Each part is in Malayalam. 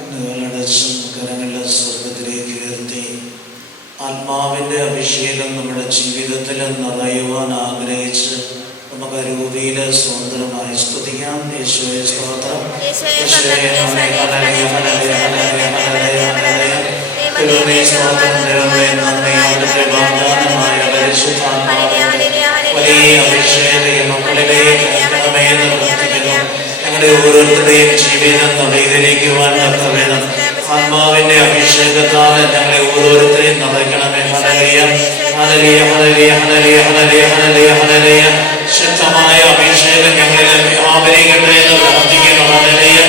കണ്ണുകളടച്ചും കരങ്ങളെ സ്വർഗത്തിലേക്ക് ഉയർത്തി ആത്മാവിൻ്റെ അഭിഷേകം നമ്മുടെ ജീവിതത്തിൽ നിറയുവാൻ ആഗ്രഹിച്ച് നമുക്ക് അരൂപിയിലെ സ്വതന്ത്രമായി സ്തുതിക്കാം. യേശുവേ സ്തോത്രം. വാഗ്ദാനമായ വലിയ അഭിഷേകം മക്കളിലേക്ക് ഞങ്ങളുടെ ഓരോരുത്തരുടെയും ജീവിതം നവീകരിക്കുവാൻ തക്കവേണം ആത്മാവിന്റെ അഭിഷേകത്താൽ ഞങ്ങളെ ഓരോരുത്തരെയും നിറയ്ക്കണമേ. ഹല്ലേലൂയ ഹല്ലേലൂയ ഹല്ലേലൂയ ഹല്ലേലൂയ ഹല്ലേലൂയ ഹല്ലേലൂയ. ശക്തമായ അഭിഷേകം ഞങ്ങളിൽ വ്യാപരിക്കട്ടെ എന്ന് പ്രാർത്ഥിക്കുന്നു. ഹല്ലേലൂയ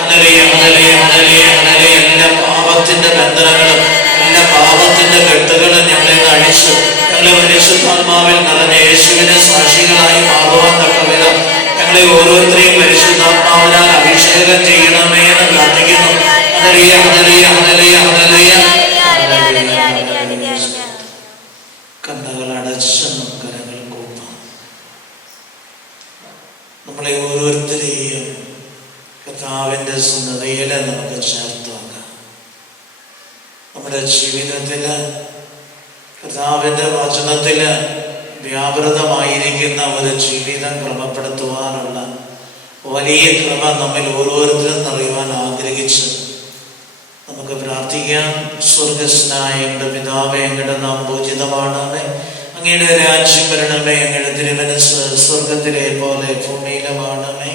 ഹല്ലേലൂയ ഹല്ലേലൂയ ഹല്ലേലൂയ ഹല്ലേലൂയ. എല്ലാ പാപത്തിന്റെ ബന്ധനങ്ങളും എല്ലാ പാപത്തിന്റെ കെട്ടുകളും ഞങ്ങളെ അഴിച്ച് ഞങ്ങളെ പരിശുദ്ധാത്മാവിൽ നിറഞ്ഞ യേശുവിനെ സാക്ഷികളായി മാറുവാൻ തക്കവിധം ഞങ്ങളെ ഓരോരുത്തരെയും പരിശുദ്ധാത്മാവിനാൽ അഭിഷേകം ചെയ്യണമേ എന്ന് പ്രാർത്ഥിക്കുന്നു. ഹല്ലേലൂയ ഹല്ലേലൂയ ഹല്ലേലൂയ ഹല്ലേലൂയ. കണ്ണുകൾ അടച്ച് കരങ്ങൾ കൂപ്പാം. നമ്മളെ ഓരോരുത്തരെയും കർത്താവിൻ്റെ സന്നദ്ധയിൽ നമുക്ക് ചേർത്ത് വെക്കാം. നമ്മുടെ ജീവിതത്തില് കർത്താവിൻ്റെ വചനത്തില് വ്യാപൃതമായിരിക്കുന്ന ഒരു ജീവിതം ക്രമപ്പെടുത്തുവാനുള്ള വലിയ കൃപ നമ്മിൽ ഓരോരുത്തരും നിറയുവാൻ ആഗ്രഹിച്ച് നമുക്ക് പ്രാർത്ഥിക്കാം. സ്വർഗസ്നായ ഞങ്ങളുടെ പിതാവേ, അങ്ങയുടെ നാം പൂജിതമാണമേ, അങ്ങയുടെ രാജ്യം വരണമേ, അങ്ങയുടെ തിരുമനസ്സ് സ്വർഗത്തിലെ പോലെ ഭൂമിയിലുമാണമേ.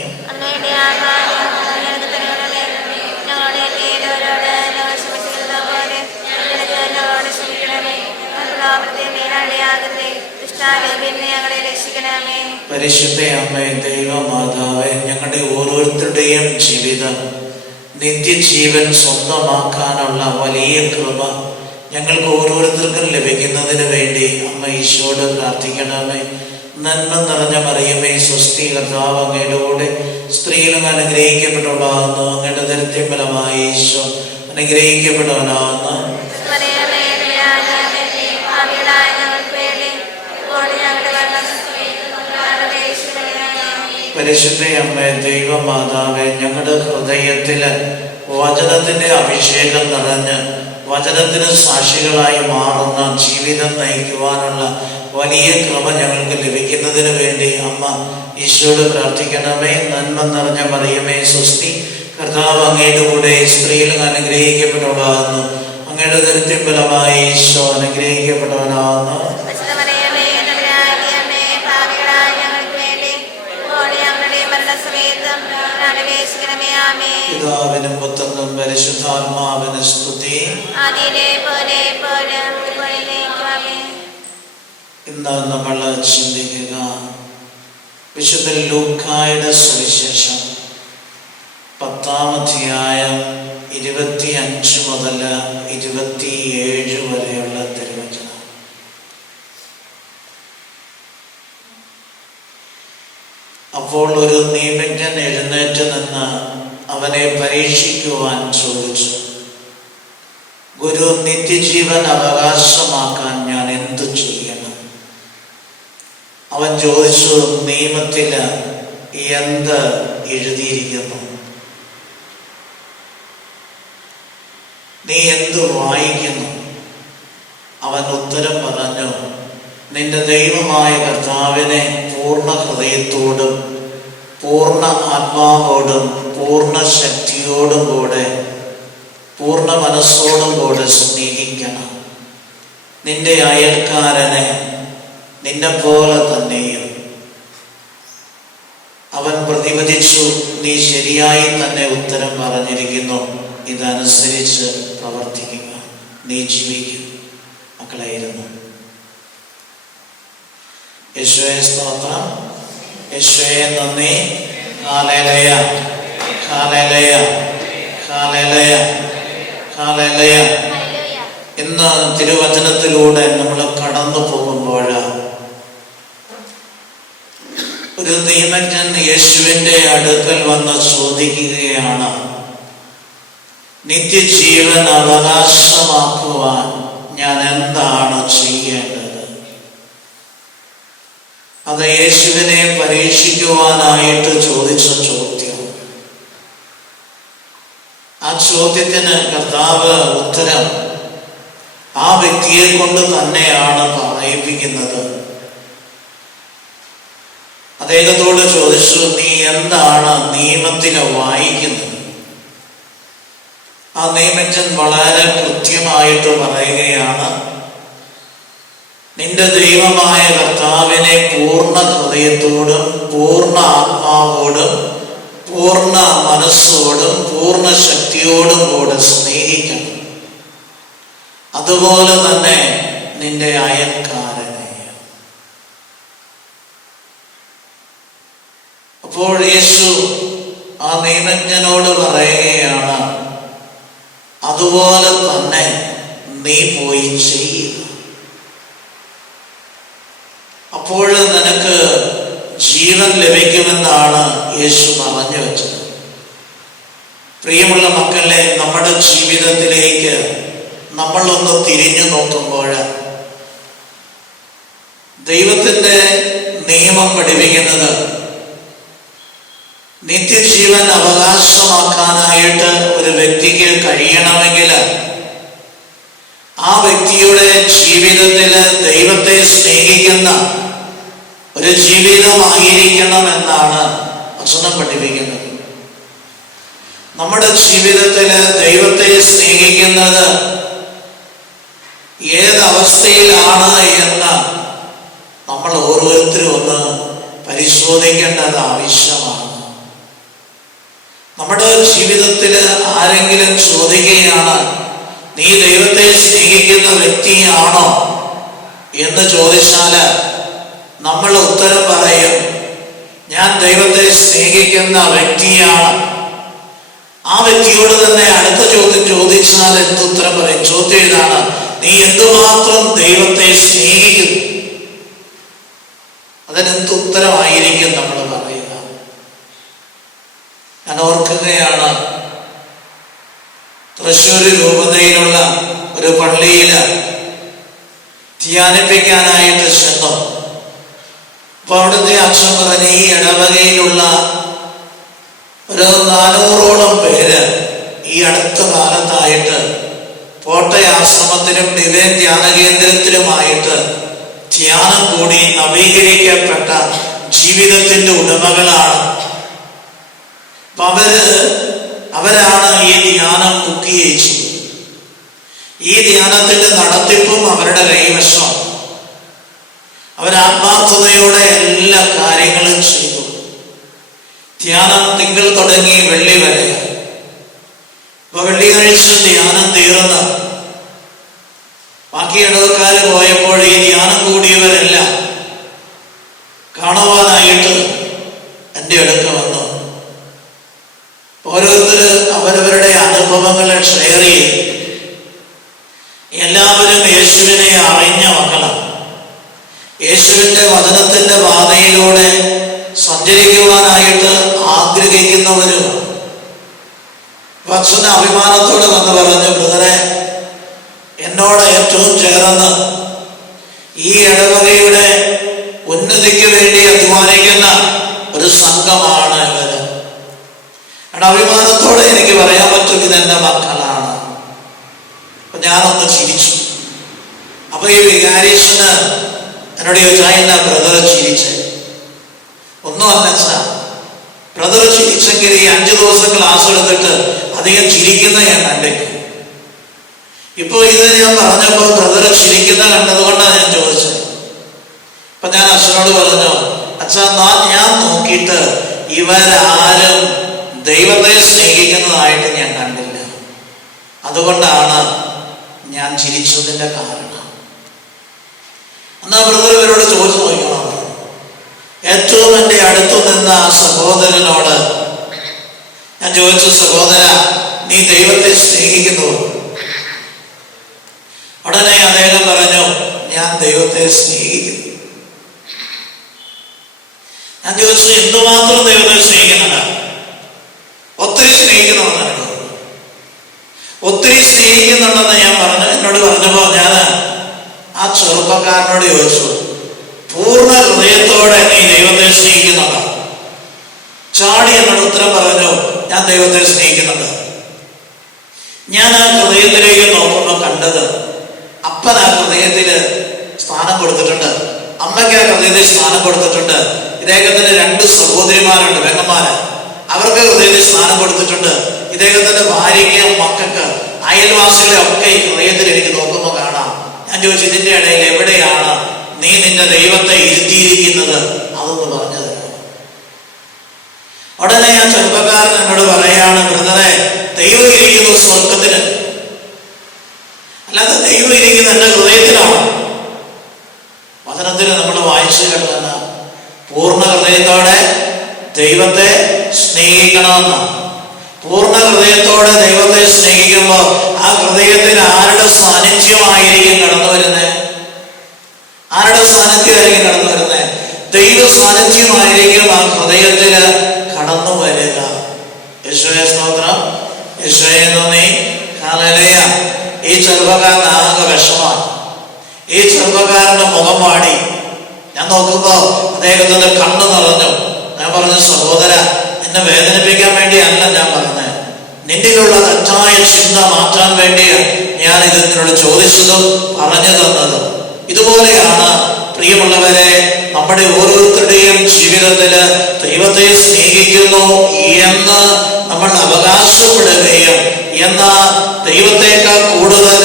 പരിശുദ്ധ അമ്മേ, ദൈവമാതാവേ, ഞങ്ങളുടെ ഓരോരുത്തരുടെയും ജീവിതം നിത്യജീവൻ സ്വന്തമാക്കാനുള്ള വലിയ കൃപ ഞങ്ങൾക്ക് ഓരോരുത്തർക്കും ലഭിക്കുന്നതിന് വേണ്ടി അമ്മ ഈശോയോട് പ്രാർത്ഥിക്കണമേ. നന്മ നിറഞ്ഞ മറിയമേ, സ്വസ്തി, കർത്താവ് അങ്ങയുടെ കൂടെ സ്ത്രീകളും അനുഗ്രഹിക്കപ്പെട്ടവളാകുന്നു. അങ്ങയുടെ ദരിദ്ര ഫലമായ ഈശോ അനുഗ്രഹിക്കപ്പെട്ടവനാകുന്നു. പരിശുദ്ധ അമ്മേ, ദൈവമാതാവേ, ഞങ്ങളുടെ ഹൃദയത്തില് വചനത്തിന്റെ അഭിഷേകം നിറഞ്ഞ് വചനത്തിന് സാക്ഷികളായി മാറുന്ന ജീവിതം നയിക്കുവാനുള്ള വലിയ കൃപ ഞങ്ങൾക്ക് ലഭിക്കുന്നതിന് വേണ്ടി അമ്മ ഈശോയോട് പ്രാർത്ഥിക്കണമേ. നന്മ നിറഞ്ഞ മറിയമേ, സ്വസ്തി, കർത്താവ് അങ്ങയുടെ കൂടെ സ്ത്രീകളും അനുഗ്രഹിക്കപ്പെട്ടവളാകുന്നു. അങ്ങയുടെ ദരിദ്ര ഫലമായ ഈശോ അനുഗ്രഹിക്കപ്പെട്ടവനാകുന്നു. പിതാവിനും പുത്രനും പരിശുദ്ധാത്മാവിനും സ്തുതി. ഇന്ന് നമ്മൾ ചിന്തിക്കുക വിശുദ്ധ ലൂക്കായുടെ സുവിശേഷം 10-ാം അധ്യായം 25 മുതൽ 27 വരെയുള്ള തിരുവചനം. അപ്പോൾ ഒരു നിയമജ്ഞൻ എഴുന്നേറ്റ് നിന്ന് അവനെ പരീക്ഷിക്കുവാൻ ചോദിച്ചു, ഗുരു, നിത്യജീവൻ അവകാശമാക്കാൻ ഞാൻ എന്തു ചെയ്യണം? അവൻ ചോദിച്ചു, നിയമത്തില് എന്ത് എഴുതിയിരിക്കുന്നു? നീ എന്തു വായിക്കുന്നു? അവൻ ഉത്തരം പറഞ്ഞു, നിന്റെ ദൈവമായ കർത്താവിനെ പൂർണ്ണ ഹൃദയത്തോടും പൂർണ്ണ ആത്മാവോടും പൂർണ്ണ ശക്തിയോടും കൂടെ പൂർണ്ണ മനസ്സോടും കൂടെ സ്നേഹിക്കണം. നിന്റെ അയൽക്കാരനെ നിന്നെ പോലെ തന്നെയും. അവൻ പ്രതിവദിച്ചു, നീ ശരിയായി തന്നെ ഉത്തരം പറഞ്ഞിരിക്കുന്നു. ഇതനുസരിച്ച് പ്രവർത്തിക്കുക, നീ ജീവിക്കും. മക്കളായിരുന്നു. യേശുവേ സ്തോത്രം, യേശുവേ നന്ദി. ഹല്ലേലൂയ ഹല്ലേലൂയ ഹല്ലേലൂയ ഹല്ലേലൂയ. ഇന്ന് തിരുവചനത്തിലൂടെ നമ്മൾ കടന്നു പോകുമ്പോൾ ഒരു നിയമജ്ഞൻ യേശുവിൻ്റെ അടുക്കൽ വന്ന് ചോദിക്കുകയാണ്, നിത്യജീവൻ അവകാശമാക്കുവാൻ ഞാൻ എന്താണ് ചെയ്യേണ്ടത്? അത് യേശുവിനെ പരീക്ഷിക്കുവാനായിട്ട് ചോദിച്ച ചോദ്യം. ആ ചോദ്യത്തിന് കർത്താവ് ഉത്തരം ആ വ്യക്തിയെ കൊണ്ട് തന്നെയാണ് പറയിപ്പിക്കുന്നത്. അദ്ദേഹത്തോട് ചോദിച്ചു, നീ എന്താണ് നിയമത്തിന് വായിക്കുന്നത്? ആ നിയമജ്ഞൻ വളരെ കൃത്യമായിട്ട് പറയുകയാണ്, നിന്റെ ദൈവമായ കർത്താവിനെ പൂർണ്ണ ഹൃദയത്തോടും പൂർണ്ണ ആത്മാവോടും പൂർണ്ണ മനസ്സോടും പൂർണ്ണ ശക്തിയോടും കൂടെ സ്നേഹിക്കണം. അതുപോലെ തന്നെ നിന്റെ അയൽക്കാരനെ. അപ്പോൾ യേശു ആ നിയമജ്ഞനോട് പറയുകയാണ്, അതുപോലെ തന്നെ നീ പോയി ചെയ്യുക. അപ്പോൾ നിനക്ക് ജീവൻ ലഭിക്കുമെന്നാണ് യേശു പറഞ്ഞു വെച്ചത്. പ്രിയമുള്ള മക്കളെ, നമ്മുടെ ജീവിതത്തിലേക്ക് നമ്മളൊന്ന് തിരിഞ്ഞു നോക്കുമ്പോൾ ദൈവത്തിൻ്റെ നിയമം പഠിപ്പിക്കുന്നത് നിത്യജീവൻ അവകാശമാക്കാനായിട്ട് ഒരു വ്യക്തിക്ക് കഴിയണമെങ്കിൽ ആ വ്യക്തിയുടെ ജീവിതത്തിൽ ദൈവത്തെ സ്നേഹിക്കുന്ന ഒരു ജീവിതമായിരിക്കണമെന്നാണ് വചനം പഠിപ്പിക്കുന്നത്. നമ്മുടെ ജീവിതത്തിൽ ദൈവത്തെ സ്നേഹിക്കുന്നത് ഏതവസ്ഥയിലാണ് എന്ന് നമ്മൾ ഓരോരുത്തരും ഒന്ന് പരിശോധിക്കേണ്ടത് ആവശ്യമാണ്. നമ്മുടെ ജീവിതത്തിൽ ആരെങ്കിലും ചോദിക്കുകയാണ്, നീ ദൈവത്തെ സ്നേഹിക്കുന്ന വ്യക്തിയാണോ എന്ന് ചോദിച്ചാൽ നമ്മൾ ഉത്തരം പറയും, ഞാൻ ദൈവത്തെ സ്നേഹിക്കുന്ന വ്യക്തിയാണ്. ആ വ്യക്തിയോട് തന്നെ അടുത്ത ചോദ്യം ചോദിച്ചാൽ എന്തുത്തരം പറയും? ചോദ്യം ഇതാണ്, നീ എന്തുമാത്രം ദൈവത്തെ സ്നേഹിക്കുന്നു? അതിനെന്തുത്തരമായിരിക്കും നമ്മൾ പറയുക? ഞാൻ ഓർക്കുകയാണ്, തൃശ്ശൂർ രൂപതയിലുള്ള ഒരു പള്ളിയിൽ ധ്യാനിപ്പിക്കാനായിട്ട് ചെന്നു. അപ്പൊ അവിടുത്തെ അച്ഛൻ പറഞ്ഞ ഈ ഇടവകയിലുള്ള ഒരു 400ഓളം പേര് ഈ അടുത്ത കാലത്തായിട്ട് കോട്ടയ ആശ്രമത്തിനും ഡിവൈൻ ധ്യാന കേന്ദ്രത്തിലുമായിട്ട് ധ്യാനം കൂടി നവീകരിക്കപ്പെട്ട ജീവിതത്തിന്റെ ഉടമകളാണ്. അപ്പൊ അവരാണ് ഈ ധ്യാനം ബുക്ക് ചെയ്യിച്ചത്. ഈ ധ്യാനത്തിന്റെ നടത്തിപ്പും അവരുടെ കൈവശം. അവരാത്മാർത്ഥതയോടെ എല്ലാ കാര്യങ്ങളും ചെയ്തു. ധ്യാനം തിങ്കൾ തുടങ്ങി വെള്ളി വരെ. അപ്പൊ വെള്ളിയാഴ്ച ധ്യാനം തീർന്ന് ബാക്കി ഇടവക്കാർ പോയപ്പോൾ ഈ ധ്യാനം കൂടിയവരെല്ലാം കാണുവാനായിട്ട് എൻ്റെ അടുക്ക വന്നു. ഓരോരുത്തർ അവരവരുടെ അനുഭവങ്ങളെ ഷെയർ ചെയ്തു. എല്ലാവരും യേശുവിനെ അറിഞ്ഞ മക്കളാണ്. യേശുവിന്റെ വചനത്തിന്റെ പാതയിലൂടെ സഞ്ചരിക്കുവാനായിട്ട് ആഗ്രഹിക്കുന്നവരും. അച്ഛന് അഭിമാനത്തോടെ വന്ന് പറഞ്ഞു, ബ്രദറെ, എന്നോട് ഏറ്റവും ചേർന്ന് ഈ ഇടവകയുടെ ഉന്നതിക്ക് വേണ്ടി അധ്വാനിക്കുന്ന ഒരു സംഘമാണ് ഇവര്. അഭിമാനത്തോടെ എനിക്ക് പറയാൻ പറ്റും, ഇതെന്റെ മക്കളാണ്. അപ്പൊ ഞാനൊന്ന് ചിരിച്ചു. അപ്പൊ ഈ വികാരീശന് എന്നോട് ചോദിച്ചാൽ ബ്രദർ ചിരിച്ച്? ഒന്നുമല്ല സാർ, ബ്രദർ ചിരിച്ചെങ്കിൽ ഈ 5 ദിവസം ക്ലാസ് എടുത്തിട്ട് അധികം ചിരിക്കുന്ന ഞാൻ കണ്ടില്ല. ഇപ്പൊ ഇത് ഞാൻ പറഞ്ഞപ്പോ ബ്രദർ ചിരിക്കുന്ന കണ്ടതുകൊണ്ടാണ് ഞാൻ ചോദിച്ചത്. അപ്പൊ ഞാൻ അച്ഛനോട് പറഞ്ഞു, അച്ഛാ, ഞാൻ നോക്കിയിട്ട് ഇവരാരും ദൈവത്തെ സ്നേഹിക്കുന്നതായിട്ട് ഞാൻ കണ്ടില്ല. അതുകൊണ്ടാണ് ഞാൻ ചിരിച്ചതിന്റെ കാരണം. എന്നാ ബ്രദർ ഇവരോട് ചോദിച്ചു നോക്കണം. ഏറ്റവും എൻ്റെ അടുത്തു നിന്ന ആ സഹോദരനോട് ഞാൻ ചോദിച്ചു, സഹോദര, നീ ദൈവത്തെ സ്നേഹിക്കുന്നു? ഉടനെ അദ്ദേഹം പറഞ്ഞു, ഞാൻ ദൈവത്തെ സ്നേഹിക്കുന്നു. ഞാൻ ചോദിച്ചു, എന്തുമാത്രം ദൈവത്തെ സ്നേഹിക്കുന്നുണ്ട്? ഒത്തിരി സ്നേഹിക്കുന്നുണ്ടെന്ന്. ഒത്തിരി സ്നേഹിക്കുന്നുണ്ടെന്ന് ഞാൻ പറഞ്ഞു. എന്നോട് പറഞ്ഞപ്പോ ഞാൻ ആ ചെറുപ്പക്കാരനോട് ചോദിച്ചു, പൂർണ്ണ ഹൃദയത്തോടെ നീ ദൈവത്തെ സ്നേഹിക്കുന്നുണ്ടോ? ചാടി എന്നോട് ഉത്തരം പറഞ്ഞു, ഞാൻ ദൈവത്തെ സ്നേഹിക്കുന്നുണ്ട്. ഞാൻ ആ ഹൃദയത്തിലേക്ക് നോക്കുമ്പോൾ കണ്ടത്, അപ്പൻ ആ ഹൃദയത്തില് സ്ഥാനം കൊടുത്തിട്ടുണ്ട്, അമ്മയ്ക്ക് ആ ഹൃദയത്തിൽ സ്ഥാനം കൊടുത്തിട്ടുണ്ട്. ഇദ്ദേഹത്തിന് 2 സഹോദരിമാരുണ്ട്, പെങ്ങന്മാര്, അവർക്ക് ഹൃദയത്തിൽ സ്ഥാനം കൊടുത്തിട്ടുണ്ട്. ഇദ്ദേഹത്തിന്റെ ഭാര്യയ്ക്ക്, മക്കൾക്ക്, അയൽവാസികളെ ഒക്കെ ഈ ഹൃദയത്തിൽ എനിക്ക് നോക്കുമ്പോൾ കാണാം. ഞാൻ ചോദിച്ചു, ഇതിന്റെ ഇടയിൽ എവിടെയാണ് നീ നിന്റെ ദൈവത്തെ ഇരുത്തിയിരിക്കുന്നത്? അതൊന്ന് പറഞ്ഞു തരാം. ഉടനെ ഞാൻ ചെറുപ്പക്കാരൻ എന്നോട് പറയാണ്, ബ്രദറെ, ദൈവം ഇരിക്കുന്നു സ്വർഗത്തിന്, അല്ലാതെ ദൈവം ഇരിക്കുന്ന എന്റെ ഹൃദയത്തിലാണ്. വചനത്തിൽ നമ്മൾ വായിച്ചു കേട്ട പൂർണ്ണ ഹൃദയത്തോടെ ദൈവത്തെ സ്നേഹിക്കണമെന്നാണ്. പൂർണ്ണ ഹൃദയത്തോടെ ദൈവത്തെ സ്നേഹിക്കുമ്പോൾ ആ ഹൃദയത്തിൽ ആരുടെ സാന്നിധ്യമായിരിക്കും കടന്നു വരുന്നത്? ആരുടെ സാന്നിധ്യമായിരിക്കും കടന്നു വരുന്നത്? ദൈവ സാന്നിധ്യമായിരിക്കും ആ ഹൃദയത്തില് കടന്നു വരിക. യേശുവേ സ്തോത്രം, യേശുവേ നന്ദി, ഹല്ലേലൂയ. ഈ ചെറുപ്പക്കാരൻ ആകെ വിഷമാണ്. ഈ ചെറുപ്പക്കാരന്റെ മുഖം വാടി. ഞാൻ നോക്കുമ്പോ അദ്ദേഹത്തിന്റെ കണ്ണു നിറഞ്ഞു. ഞാൻ പറഞ്ഞു, സഹോദര, നിന്നെ വേദനിപ്പിക്കാൻ വേണ്ടിയല്ല ഞാൻ പറഞ്ഞത്, നിന്നിലുള്ള തെറ്റായ ചിന്ത മാറ്റാൻ വേണ്ടിയാണ് ഞാൻ ഇത് നിന്നോട് ചോദിച്ചതും പറഞ്ഞു തന്നതും. ഇതുപോലെയാണ് പ്രിയമുള്ളവരെ, നമ്മുടെ ഓരോരുത്തരുടെയും ജീവിതത്തില് ദൈവത്തെ സ്നേഹിക്കുന്നു എന്ന് നമ്മൾ അവകാശപ്പെടുകയും എന്നാൽ ദൈവത്തെക്കാൾ കൂടുതൽ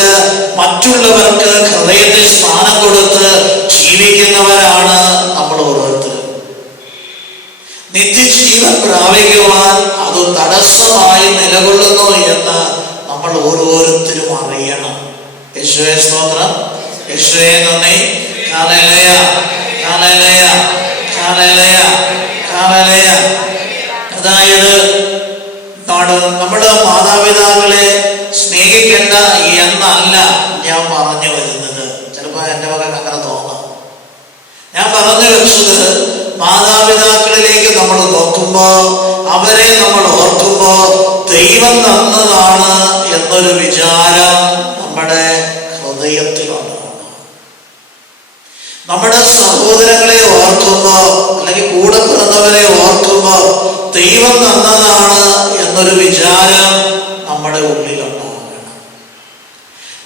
മറ്റുള്ളവർക്ക് ഹൃദയത്തിൽ സ്ഥാനം കൊടുത്ത് ജീവിക്കുന്നവരാണ് നമ്മൾ ഓരോരുത്തരും. നിത്യജീവൻ പ്രാപിക്കുവാൻ അത് തടസ്സമായി നിലകൊള്ളുന്നു എന്ന് നമ്മൾ ഓരോരുത്തരും അറിയണം. യേശുവേ സ്തോത്രം, യേശുവേ നന്ദി, ഹല്ലേലൂയ, ഹല്ലേലൂയ, ഹല്ലേലൂയ, ഹല്ലേലൂയ. അതായത് നമ്മുടെ മാതാപിതാക്കളെ സ്നേഹിക്കേണ്ട എന്നല്ല ഞാൻ പറഞ്ഞു വരുന്നത്. ചിലപ്പോൾ എൻ്റെ മകൾക്ക് അങ്ങനെ തോന്നാം. ഞാൻ പറഞ്ഞു വെച്ചത്, മാതാപിതാക്കളിലേക്ക് നമ്മൾ നോക്കുമ്പോ, അവരെ നമ്മൾ ഓർക്കുമ്പോ ദൈവം തന്നതാണ് എന്നൊരു വിചാരം നമ്മുടെ ഹൃദയത്തിലുണ്ടാകണം. നമ്മുടെ സഹോദരങ്ങളെ ഓർക്കുമ്പോ, അല്ലെങ്കിൽ കൂടെ പിറന്നവരെ ഓർക്കുമ്പോ ദൈവം തന്നതാണ് എന്നൊരു വിചാരം നമ്മുടെ ഉള്ളിലുണ്ടാകണം.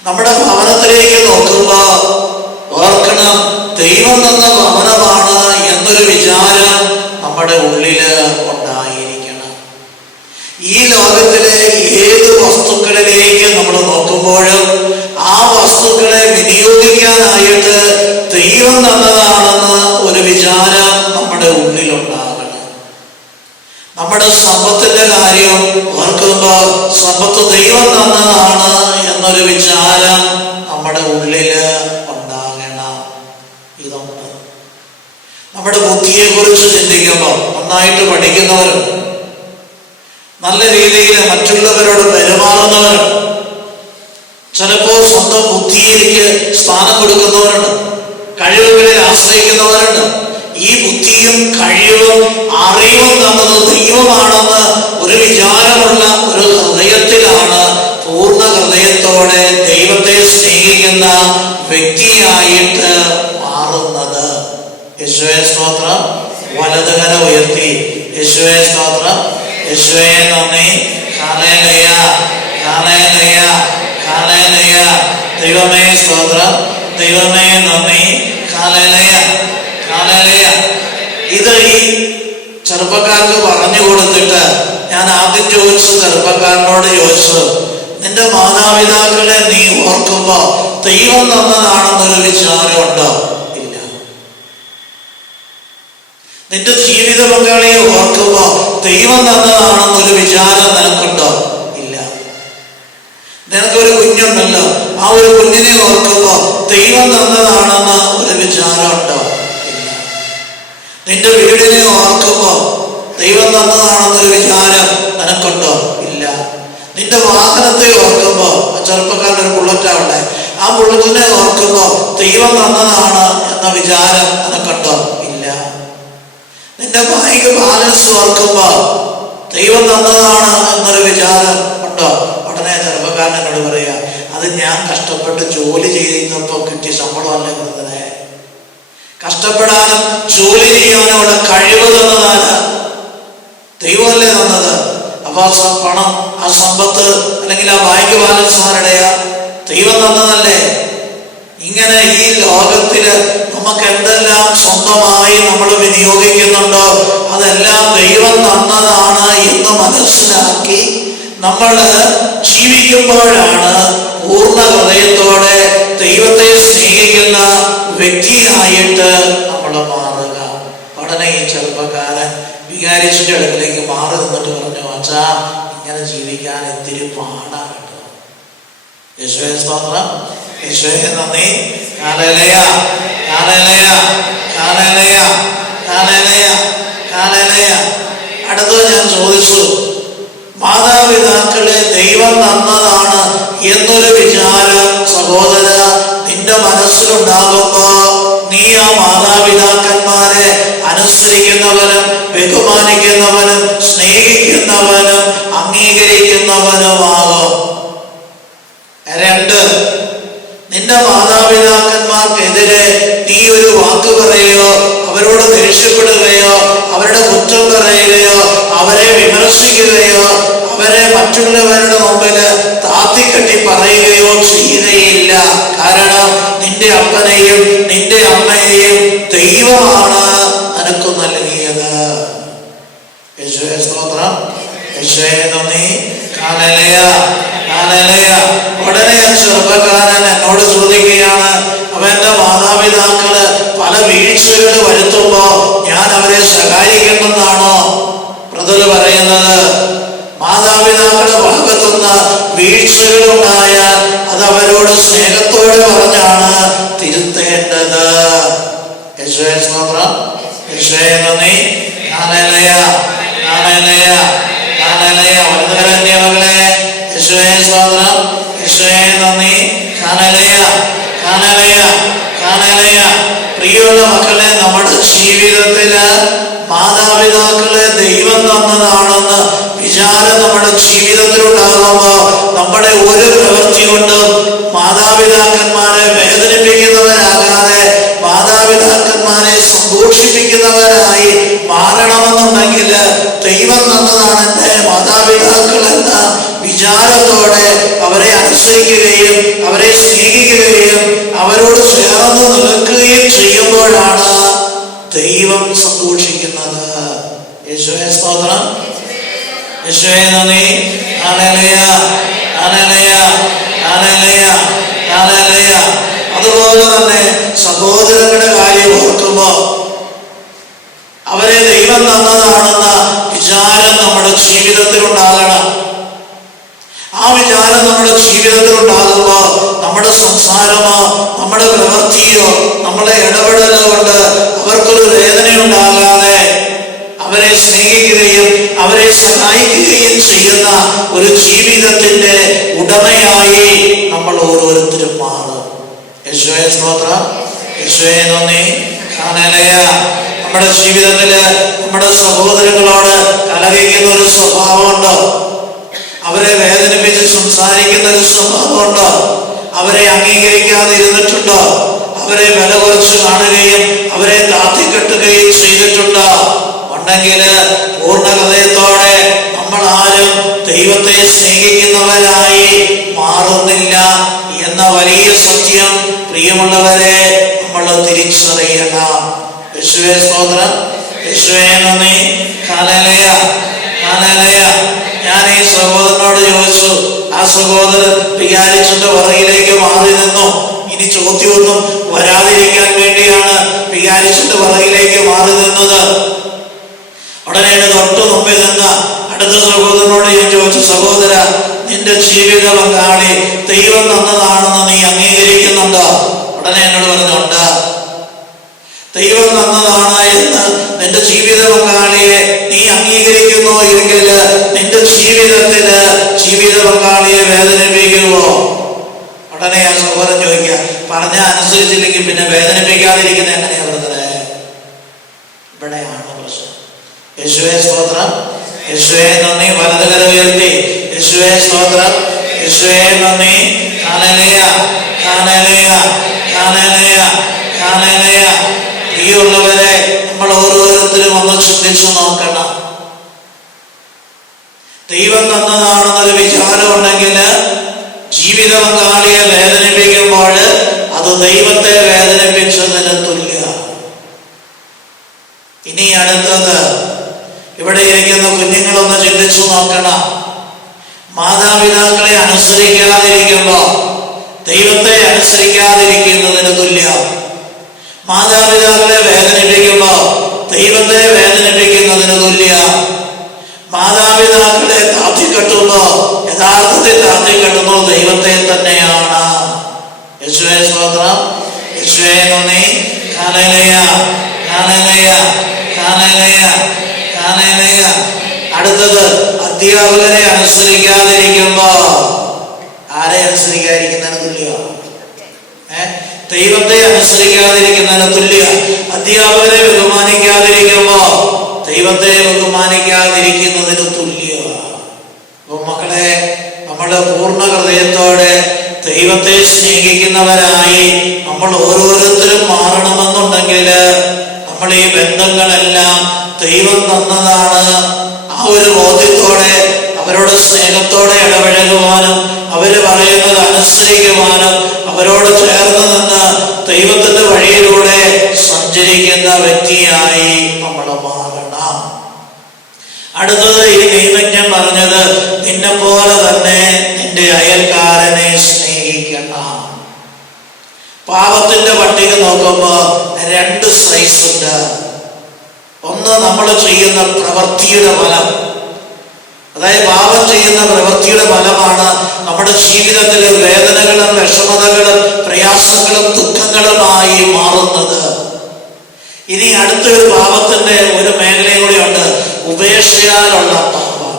നമ്മുടെ ഭവനത്തിലേക്ക് നോക്കുമ്പോ ഓർക്കണം, ദൈവം തന്ന ഭവനമാണ് എന്നൊരു വിചാരം നമ്മുടെ ഉള്ളില് ഉണ്ടായിരിക്കണം. ഈ ലോകത്തിലെ ഏത് വസ്തുക്കളിലേക്ക് നമ്മൾ നോക്കുമ്പോഴും ആ വസ്തുക്കളെ വിനിയോഗിക്കാനായിട്ട് ദൈവം തന്നതാണെന്ന് ഒരു വിചാരം നമ്മുടെ ഉള്ളിലുണ്ടാകണം. നമ്മുടെ സമ്പത്തിന്റെ കാര്യം ഓർക്കുമ്പോ സമ്പത്ത് ദൈവം തന്നതാണ് എന്നൊരു വിചാരം നമ്മുടെ ഉള്ളില് ഉണ്ടാകണം. ഇതുണ്ട്. നമ്മുടെ ബുദ്ധിയെ കുറിച്ച് ചിന്തിക്കുമ്പോൾ നന്നായിട്ട് പഠിക്കുന്നവരുണ്ട്, നല്ല രീതിയിൽ മറ്റുള്ളവരോട് പെരുമാറുന്നവരുണ്ട്, ചിലപ്പോൾ സ്വന്തം ബുദ്ധിയിലേക്ക് സ്ഥാനം കൊടുക്കുന്നവരുണ്ട്, കഴിവുകളെ ആശ്രയിക്കുന്നവരുണ്ട്. ഈ ബുദ്ധിയും കഴിവും അറിവും തന്നത് ദൈവമാണെന്ന് ഒരു വിചാരമുള്ള ഒരു ഹൃദയത്തിലാണ് പൂർണ്ണ ഹൃദയത്തോടെ ദൈവത്തെ സ്നേഹിക്കുന്ന വ്യക്തിയായിട്ട് മാറുന്നത്. യേശുവേ സ്തോത്രം. വലതുകര ഉയർത്തി യേശുവേ സ്തോത്രം, യേശുവേ നന്ദി, ഹല്ലേലൂയ, ഹല്ലേലൂയ, ഹല്ലേലൂയ. ദൈവമേ സ്തോത്രം, ദൈവമേ നന്ദി, ഹല്ലേലൂയ, ഹല്ലേലൂയ. ഇത് ഈ ചെറുപ്പക്കാർക്ക് പറഞ്ഞു കൊടുത്തിട്ട് ഞാൻ ആദ്യം ചോദിച്ചു, ചെറുപ്പക്കാരനോട് ചോദിച്ചു, നിന്റെ മാതാപിതാക്കളെ നീ ഓർക്കുമ്പോ ദൈവം തന്നതാണെന്നൊരു വിചാരമുണ്ടോ? ഇല്ല. നിന്റെ ജീവിത പങ്കാളിയെ ഓർക്കുമ്പോ ദൈവം തന്നതാണെന്നൊരു വിചാരം നിനക്കുണ്ടോ? ഇല്ല. നിനക്കൊരു കുഞ്ഞുണ്ടല്ലോ, ആ ഒരു കുഞ്ഞിനെ ഓർക്കുമ്പോ ദൈവം തന്നതാണെന്ന് ഒരു വിചാരമുണ്ടോ? ഇല്ല. നിന്റെ വീടിനെ ഓർക്കുമ്പോ ദൈവം തന്നതാണെന്നൊരു വിചാരം നിനക്കുണ്ടോ? ഇല്ല. നിന്റെ വാഹനത്തെ ഓർക്കുമ്പോ, ചെറുപ്പക്കാരുടെ ഒരു ബുള്ളറ്റാവട്ടെ, ആ ബുള്ളറ്റിനെ ഓർക്കുമ്പോ ദൈവം തന്നതാണ് എന്ന വിചാരം നിനക്കുണ്ടോ? ഇല്ല. നിന്റെ ബാങ്ക് ബാലൻസ് ഓർക്കുമ്പോ ദൈവം തന്നതാണ് എന്നൊരു വിചാരം ഉണ്ടോ? ഉടനെ ചെറുപ്പക്കാരൻ എന്നോട് പറയാ, അത് ഞാൻ കഷ്ടപ്പെട്ട് ജോലി ചെയ്യുന്നപ്പോ കിട്ടിയ ശമ്പളമല്ലേ കൊടുത്തത്. കഷ്ടപ്പെടാനും ജോലി ചെയ്യാനും ഉള്ള കഴിവ് തന്നതാണ് ദൈവമല്ലേ തന്നത്. അപ്പൊ പണം, ആ സമ്പത്ത്, അല്ലെങ്കിൽ ആ ബാങ്ക് ബാലൻസ് ആരുടെയാ? ദൈവം തന്നതല്ലേ. ഇങ്ങനെ ഈ ലോകത്തില് നമുക്ക് എന്തെല്ലാം സ്വന്തമായി നമ്മൾ വിനിയോഗിക്കുന്നുണ്ടോ അതെല്ലാം ദൈവം തന്നതാണ് എന്ന് മനസ്സിലാക്കി നമ്മൾ ജീവിക്കുമ്പോഴാണ് പൂർണ്ണ ഹൃദയത്തോടെ ദൈവത്തെ സ്നേഹിക്കുന്ന വ്യക്തിയായിട്ട് നമ്മൾ മാറുക. ഉടനെ ഈ ചെറുപ്പക്കാരൻ വികാരിച്ചിന്റെ അടുക്കിലേക്ക് മാറി നിന്നിട്ട് പറഞ്ഞു, അച്ഛാ ഇങ്ങനെ ജീവിക്കാൻ ഇത്തിരി പാടാണ് കേട്ടോ. യേശുവേ സ്തോത്രം, യേശുവേ നന്ദി. ഹല്ലേലൂയ, ഹല്ലേലൂയ, ഹല്ലേലൂയ, ഹല്ലേലൂയ, ഹല്ലേലൂയ. അടുത്തത് ഞാൻ ചോദിച്ചു, മാതാപിതാക്കളെ ദൈവം തന്നതാണ് എന്നൊരു വിചാരം സഹോദര നിന്റെ മനസ്സിലുണ്ടാകുമ്പോ നീ ആ മാതാപിതാക്കന്മാരെ അനുസരിക്കുന്നവനും ബഹുമാനിക്കുന്നവനും സ്നേഹിക്കുന്നവനും അംഗീകരിക്കുന്നവനുമാകും. 2, നിന്റെ മാതാപിതാക്കന്മാർക്കെതിരെ നീ ഒരു വാക്ക് പറയുകയോ അവരോട് ദേഷ്യപ്പെടുകയോ അവരുടെ കുറ്റം പറയുകയോ അവരെ വിമർശിക്കുകയോ അവരെ മറ്റുള്ളവരുടെ മുമ്പില് താത്തിക്കെട്ടി പറയുകയോ ചെയ്യുകയില്ല. കാരണം നിന്റെ അപ്പനെയും നിന്റെ അമ്മയെയും ദൈവമാണ് നിനക്ക് നൽകിയത്. യേശുവേ സ്തോത്രം, യേശുവേ നന്ദി. ഹല്ലേലൂയ, ഹല്ലേലൂയ. ഉടനെ ചെറുപ്പക്കാരൻ എന്നോട് ചോദിക്കുകയാണ്, അവന്റെ മാതാപിതാക്കള് പല വീഴ്ചകൾ വരുത്തുമ്പോ ഞാൻ അവരെ സഹായിക്കണമെന്നാണോ ബ്രദർ പറയുന്നത്? മാതാപിതാക്കളുടെ ഭാഗത്തുനിന്ന് വീഴ്ചകൾ ഉണ്ടായാൽ അത് അവരോട് സ്നേഹത്തോടെ പറഞ്ഞാണ് തിരുത്തേണ്ടത്. യേശുവേ സ്തോത്രം, യേശുവേ നന്ദി. ഹല്ലേലൂയ, ഹല്ലേലൂയ, ഹല്ലേലൂയ. വലുതരന്റെ മകളെ യേശുവേ സ്തോത്രം, യേശുവേ നന്ദി. ഹല്ലേലൂയ, ഹല്ലേലൂയ, ഹല്ലേലൂയ. പ്രിയമുള്ള മക്കളെ, നമ്മുടെ ജീവിതത്തില് മാതാപിതാക്കളെ ദൈവം തന്നതാണെന്ന് വിചാരം നമ്മുടെ ജീവിതത്തിൽ ഉണ്ടാകുമ്പോ നമ്മുടെ ഒരു പ്രവൃത്തി കൊണ്ടും മാതാപിതാക്കന്മാരെ വേദനിപ്പിക്കുന്നവരാകാതെ മാതാപിതാക്കന്മാരെ സന്തോഷിപ്പിക്കുന്നവരായി മാറണമെന്നുണ്ടെങ്കിൽ ദൈവം തന്നതാണ് എന്റെ മാതാപിതാക്കൾ എന്ന വിചാരത്തോടെ അവരെ അനുസരിക്കുകയും അവരെ സ്നേഹിക്കുകയും അവരോട് ചേർന്ന് നിൽക്കുകയും ചെയ്യുമ്പോഴാണ് ദൈവം സന്തോഷിക്കുന്നത്. യേശുവേ സ്തോത്രം, യേശുവേ നന്ദി. ഹല്ലേലൂയ, ഹല്ലേലൂയ, ഹല്ലേലൂയ, ഹല്ലേലൂയ. അതുപോലെ തന്നെ സഹോദരങ്ങളുടെ കാര്യം ഓർക്കുമ്പോ അവരെ ദൈവം തന്നതാണെന്ന വിചാരം നമ്മുടെ ജീവിതത്തിൽ ഉണ്ടാകണം. ആ വിചാരം നമ്മുടെ ജീവിതത്തിൽ ഉണ്ടാകുമ്പോ നമ്മുടെ സംസാരമോ നമ്മുടെ പ്രവൃത്തിയോ നമ്മുടെ ഇടപെടലോ കൊണ്ട് അവർക്കൊരു വേദന ഉണ്ടാകാതെ അവരെ സ്നേഹിക്കുകയും അവരെ സഹായിക്കുകയും ചെയ്യുന്ന ഒരു ജീവിതത്തിന്റെ ഉടമയായി നമ്മൾ ഓരോരുത്തരും മാറും. യേശുവേ സ്തോത്രം, യേശുവേ നന്ദി. ഹല്ലേലൂയ. നമ്മുടെ ജീവിതത്തില് നമ്മുടെ സഹോദരങ്ങളോട് കലഹിക്കുന്ന ഒരു സ്വഭാവമുണ്ടോ? അവരെ വേദനിപ്പിച്ച് സംസാരിക്കുന്ന ഒരു സ്വഭാവമുണ്ടോ? അവരെ അംഗീകരിക്കാതെ ഇരുന്നിട്ടുണ്ടോ? അവരെ വില കുറച്ച് കാണുകയും അവരെ താത്തിക്കെട്ടുകയും ചെയ്തിട്ടുണ്ടോ? ഉണ്ടെങ്കിൽ പൂർണ്ണ ഹൃദയത്തോടെ നമ്മൾ ആരും ദൈവത്തെ സ്നേഹിക്കുന്നവരായി മാറുന്നില്ല എന്ന വലിയ സത്യം പ്രിയമുള്ളവരെ നമ്മൾ തിരിച്ചറിയണം. യേശുവേ സ്തോത്രം, യേശുവേ നന്ദി. ഹല്ലേലൂയ, ഹല്ലേലൂയ. ഞാൻ ഈ സഹോദരനോട് ചോദിച്ചു, ആ സഹോദരൻ വികാരിച്ചിട്ട് പുറകിലേക്ക് മാറി നിന്നു. ഇനി ചോദ്യമൊന്നും വരാതിരിക്കാൻ വേണ്ടിയാണ് വികാരിച്ചിട്ട് പുറകിലേക്ക് മാറി നിന്നത്. ഉടനെ തൊട്ടു മുമ്പിൽ നിന്ന അടുത്ത സഹോദരനോട് ഞാൻ ചോദിച്ചു, സഹോദര, നിന്റെ ജീവിത പങ്കാളി ദൈവം തന്നതാണെന്ന് നീ അംഗീകരിക്കുന്നുണ്ടോ? ഉടനെ എന്നോട് പറഞ്ഞുണ്ട്. ദൈവം തന്നതാണ് എന്ന് നിന്റെ ജീവിത പങ്കാളിയെ നീ അംഗീകരിക്കുന്നു എങ്കിൽ നിന്റെ ജീവിതത്തില് ജീവിത പങ്കാളിയെ വേദനിപ്പിക്കുമോ? ഉടനെ ആ സഹോദരൻ ചോദിക്കുക, പറഞ്ഞ അനുസരിച്ചില്ലെങ്കിൽ പിന്നെ വേദനിപ്പിക്കാതിരിക്കുന്നത് എങ്ങനെയാ ബ്രദറെ? ഇവിടെയാണ് പ്രശ്നം. യേശുവേ സ്തോത്രം, യേശുവേ നന്ദി. വലതുകര ഉയർത്തി യേശുവേ സ്തോത്രം, യേശുവേ നന്ദി. ഹല്ലേലൂയ, ഹല്ലേലൂയ, ഹല്ലേലൂയ, ഹല്ലേലൂയ. പ്രിയമുള്ളവരെ, നമ്മൾ ഓരോരുത്തരും ഒന്ന് ചിന്തിച്ചു നോക്കണം. ദൈവം തന്നതാണെന്നൊരു വിചാരം ഉണ്ടെങ്കിൽ ജീവിത പങ്കാളിയെ വേദനിപ്പിക്കുമ്പോൾ അത് ദൈവത്തെ വേദനിപ്പിച്ചതിന് തുല്യ. ഇനി അടുത്തത്, ഇവിടെ ഇരിക്കുന്ന കുഞ്ഞുങ്ങളൊന്ന് ചിന്തിച്ചു നോക്കണം. മാതാപിതാക്കളെ അനുസരിക്കാതിരിക്കുമ്പോ ദൈവത്തെ അനുസരിക്കാതിരിക്കുന്നതിന് തുല്യ. മാതാപിതാക്കളെ വേദനിപ്പിക്കുമ്പോ ദൈവത്തെ വേദനിപ്പിക്കുന്നതിന് തുല്യ. മാതാപിതാക്കളെ താഴ്ത്തിക്കെട്ടുമ്പോ യഥാർത്ഥത്തിൽ താഴ്ത്തിക്കെട്ടുന്നത് ദൈവത്തെ തന്നെയാണ്. യേശുവേ സ്തോത്രം, യേശുവേ നന്ദി. ഹല്ലേലൂയ, ഹല്ലേലൂയ, ഹല്ലേലൂയ, ഹല്ലേലൂയ. അടുത്തത്, അധ്യാപകരെ അനുസരിക്കാതിരിക്കുമ്പോ ആരെ അനുസരിക്കാതിരിക്കുന്നതിന് തുല്യ? ദൈവത്തെ അനുസരിക്കാതിരിക്കുന്നതിന് തുല്യ. അധ്യാപകരെ ബഹുമാനിക്കാതിരിക്കുമ്പോ ദൈവത്തെ ബഹുമാനിക്കാതിരിക്കുന്നതിന് തുല്യ. അപ്പൊ മക്കളെ, നമ്മള് പൂർണ്ണ ഹൃദയത്തോടെ ദൈവത്തെ സ്നേഹിക്കുന്നവരായി നമ്മൾ ഓരോരുത്തരും മാറണമെന്നുണ്ടെങ്കിൽ നമ്മൾ ഈ ബന്ധങ്ങളെല്ലാം ദൈവം തന്നതാണ് ആ ഒരു ബോധ്യത്തോടെ അവരോട് സ്നേഹത്തോടെ ഇടപഴകുവാനും അവര് പറയുന്നത് അനുസരിക്കുവാനും അവരോട് ചേർന്ന് നിന്ന് ദൈവത്തിന്റെ വഴിയിലൂടെ സഞ്ചരിക്കുന്ന വ്യക്തിയായി നമ്മൾ മാറണം. അടുത്തത്, ഈ നിയമജ്ഞൻ പറഞ്ഞത്, നിന്നെ പോലെ തന്നെ നിന്റെ അയൽക്കാരനെ സ്നേഹിക്കണം. പാപത്തിന്റെ പട്ടിക നോക്കുമ്പോ 2 സൈസ് ഉണ്ട്. ഒന്ന്, നമ്മൾ ചെയ്യുന്ന പ്രവൃത്തിയുടെ ഫലം. അതായത് പാപം ചെയ്യുന്ന പ്രവൃത്തിയുടെ ഫലമാണ് നമ്മുടെ ജീവിതത്തിലെ വേദനകളും വിഷമതകളും പ്രയാസങ്ങളും ദുഃഖങ്ങളുമായി മാറുന്നത്. ഇനി അടുത്തൊരു പാപത്തിന്റെ ഒരു മേഖലയും കൂടി ഉണ്ട്, ഉപേക്ഷയാലുള്ള പാപം.